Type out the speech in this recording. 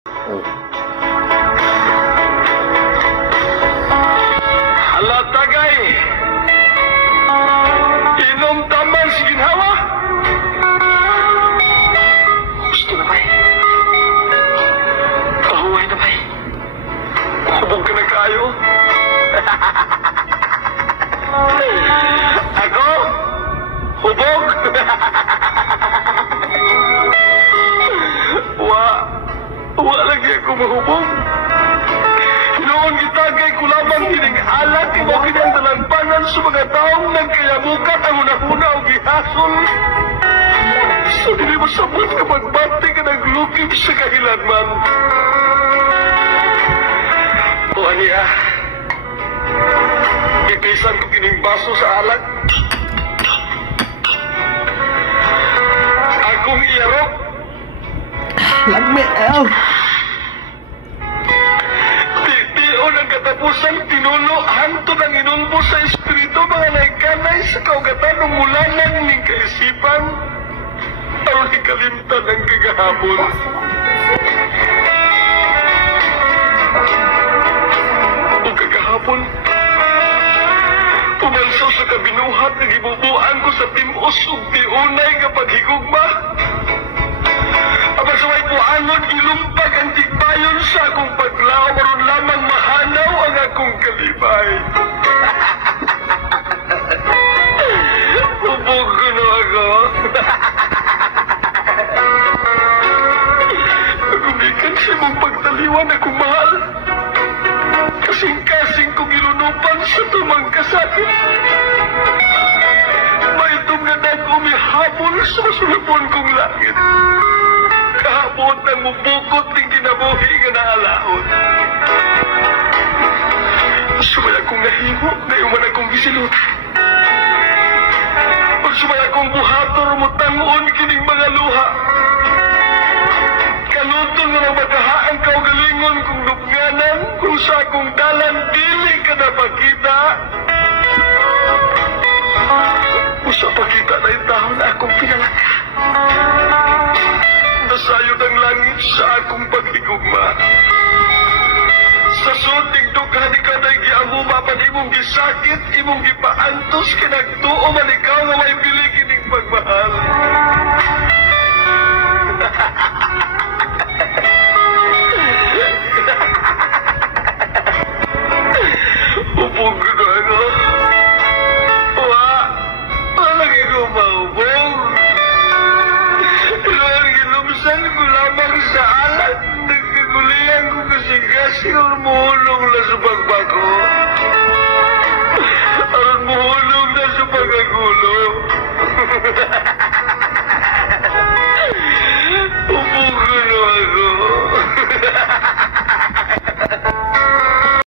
Hala, tagay! Inom taman si ginhawa? Gusto na, bay. Kahuway na, bay. Hubog ka na kayo. Ako? Hubog? Wa lagi ako mahubog. Noon gitagay ko lamang kining-alat, imo kinang sa mga taong nagkayamukat ang una-una o gihasol. So, dili masabot ka magbati ka naglukib sa kahilanman. O, aniya, ipisan ko kining baso sa alat. Akong iyarok. Lagme, ayaw. Ang katapusan tinulo hanto ng inulbo sa espiritu mga naikanay sa kaugatan ng mulanan ng kaisipan aron ikalimtan ang kagahapon. O kagahapon, pumansaw sa kabinuhat na gibubuan ko sa timos ug tiunay nga paghigugma. Aba sa may buhanon, ilumpag ang tigbayon sa akong paglao, maroon lamang mahanaw ang akong kalibay. Ubog ko na ako. Nagumikan siya mong pagtaliwan akong mahal. Kasing-kasing kong ilunupan sa tumang kasakit. Maitong nga nag-umihabol sa masulapon kong langit. Kahapon ang mubukot ng kinabuhi nga naalaon. Sumaya kong nahimo, nayuman akong gisilot. Pag sumaya kong buhator mo tangon kining mga luha. Kalutong nga mabataha ang kaugalingon kong lubnganan kung sa akong dalan dili ka napakita. Usa pakita na yung taon na akong pinalaka. Nasayod ang langit sa akong paghigugma. Sa suting dugha ni kanay giamuma pa imong gisakit, imong gipaantos kinagtuo man ikaw nga may pili kining pagmahal. Ubog ko na ako. Lagi ko maubog. Ilumsan ko lamang sa alat. Nagkagulihan ko kasi umuulong na sa pagbako.